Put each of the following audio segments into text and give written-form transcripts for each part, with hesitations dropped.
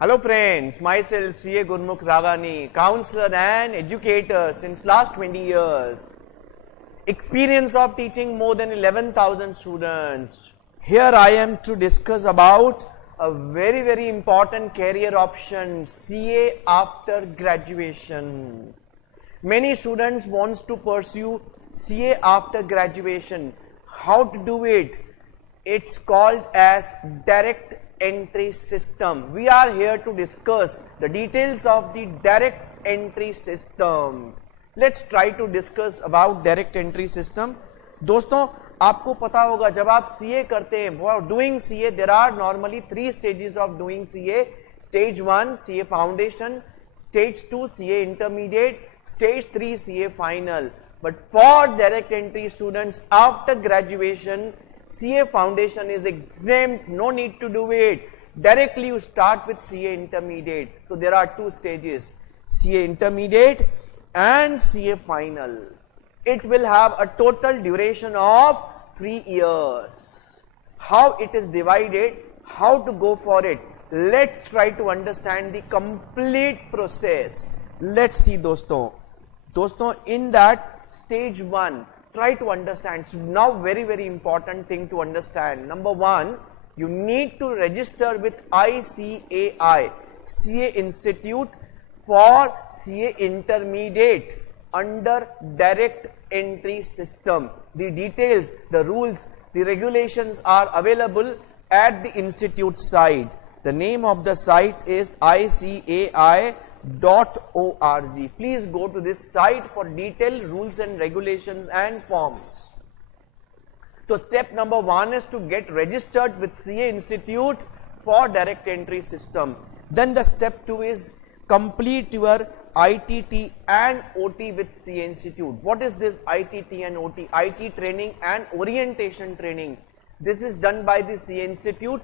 Hello friends, myself CA Gurmukh Ravani, counselor and educator since last 20 years. Experience of teaching more than 11,000 students. Here I am to discuss about a very important career option, CA after graduation. Many students wants to pursue CA after graduation. How to do it? It's called as direct entry system. We are here to discuss the details of the direct entry system. Let's try to discuss about direct entry system. दोस्तों आपको पता होगा जब आप CA करते हैं, for doing CA there are normally 3 stages of doing CA. Stage 1 CA foundation, stage 2 CA intermediate, stage 3 CA final. But for direct entry students after graduation, CA foundation is exempt, no need to do it. Directly you start with CA intermediate. So there are 2 stages, CA intermediate and CA final. It will have a total duration of 3 years. How it is divided, how to go for it, let's try to understand the complete process. Let's see दोस्तों in that stage 1 try to understand. So now very important thing to understand. Number 1, you need to register with ICAI, CA Institute for CA Intermediate under direct entry system. The details, the rules, the regulations are available at the institute site. The name of the site is ICAI.org. Please go to this site for detailed rules and regulations and forms. So step number 1 is to get registered with CA Institute for direct entry system. Then the step 2 is complete your ITT and OT with CA Institute. What is this ITT and OT? IT training and orientation training. This is done by the CA Institute.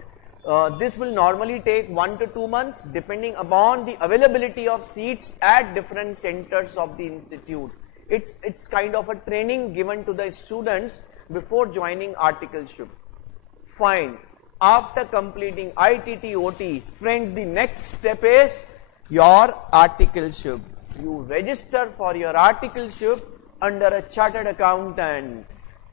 This will normally take 1 to 2 months depending upon the availability of seats at different centers of the institute. It's kind of a training given to the students before joining articleship. Fine. After completing ITT OT, friends, the next step is your articleship. You register for your articleship under a chartered accountant.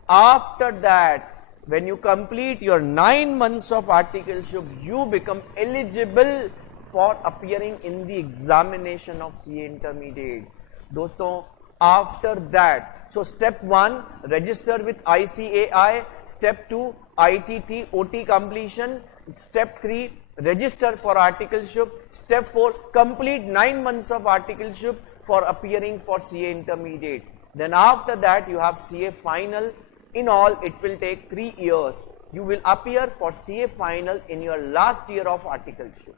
After that, when you complete your 9 months of articleship, you become eligible for appearing in the examination of CA Intermediate. दोस्तों, after that, so step 1, register with ICAI. Step 2, ITT OT completion. Step 3, register for articleship. Step 4, complete 9 months of articleship for appearing for CA Intermediate. Then after that, you have CA final. In all, it will take 3 years. You will appear for CA final in your last year of articleship.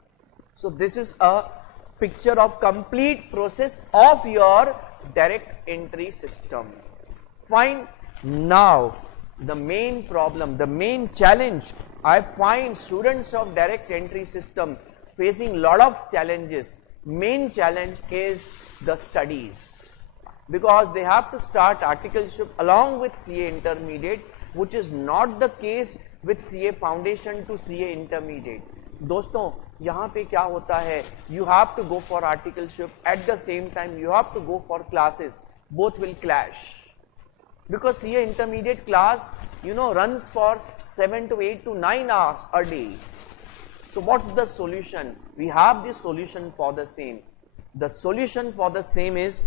So this is a picture of complete process of your direct entry system. Fine. Now, the main problem, the main challenge, I find students of direct entry system facing lot of challenges. Main challenge is the studies. Because they have to start articleship along with CA Intermediate, which is not the case with CA Foundation to CA Intermediate. दोस्तों यहाँ पे क्या होता है, you have to go for articleship at the same time you have to go for classes. Both will clash because CA Intermediate class runs for 7 to 8 to 9 hours a day. So what's the solution? We have the solution for the same. The solution for the same is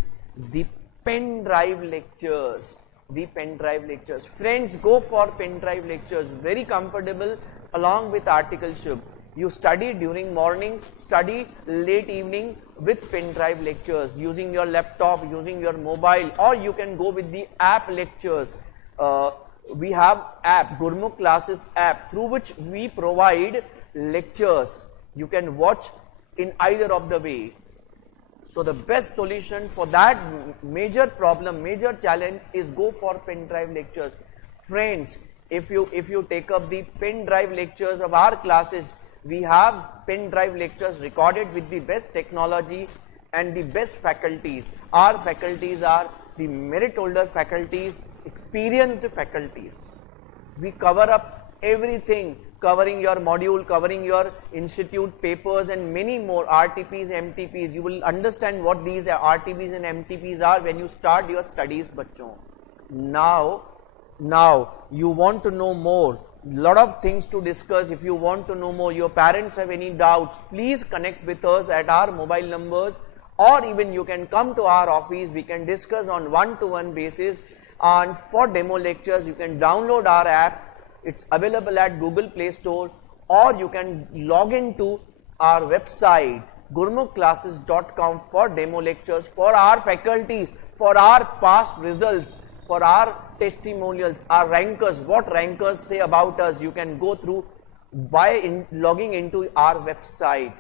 the pen drive lectures. The pen drive lectures. Friends, go for pen drive lectures. Very comfortable along with articleship. You study during morning, study late evening with pen drive lectures using your laptop, using your mobile, or you can go with the app lectures. We have app, Gurmukh Classes app, through which we provide lectures. You can watch in either of the way. So the best solution for that major problem, major challenge is go for pen drive lectures. Friends, if you take up the pen drive lectures of our classes, we have pen drive lectures recorded with the best technology and the best faculties. Our faculties are the merit holder faculties, experienced faculties. We cover up everything covering your module, covering your institute papers and many more RTPs, MTPs. You will understand what these RTPs and MTPs are when you start your studies, bachon. Now you want to know more, lot of things to discuss. If you want to know more, your parents have any doubts, please connect with us at our mobile numbers, or even you can come to our office. We can discuss on one-to-one basis. And for demo lectures, you can download our app. It's available at Google Play Store, or you can log into our website gurmukhclasses.com for demo lectures, for our faculties, for our past results, for our testimonials, our rankers, what rankers say about us. You can go through by logging into our website.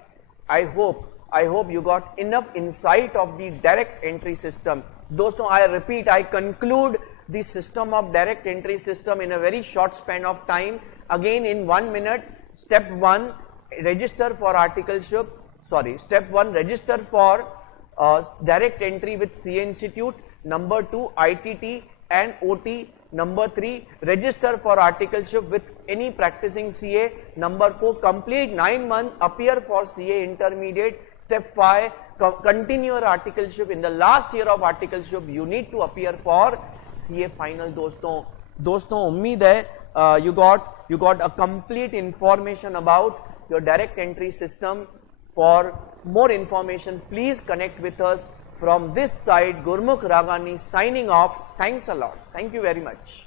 I hope you got enough insight of the direct entry system. Doston, I repeat, I conclude the system of direct entry system in a very short span of time. Again, in 1 minute. Step 1, register for articleship. Step 1, register for direct entry with CA Institute. Number 2, ITT and OT. Number 3, register for articleship with any practicing CA. Number 4, complete 9 months, appear for CA Intermediate. Step 5, continue your articleship. In the last year of articleship, you need to appear for CA final. दोस्तों उम्मीद है you got a complete information about your direct entry system. For more information, please connect with us. From this side, Gurmukh Raghani signing off. Thanks a lot. Thank you very much.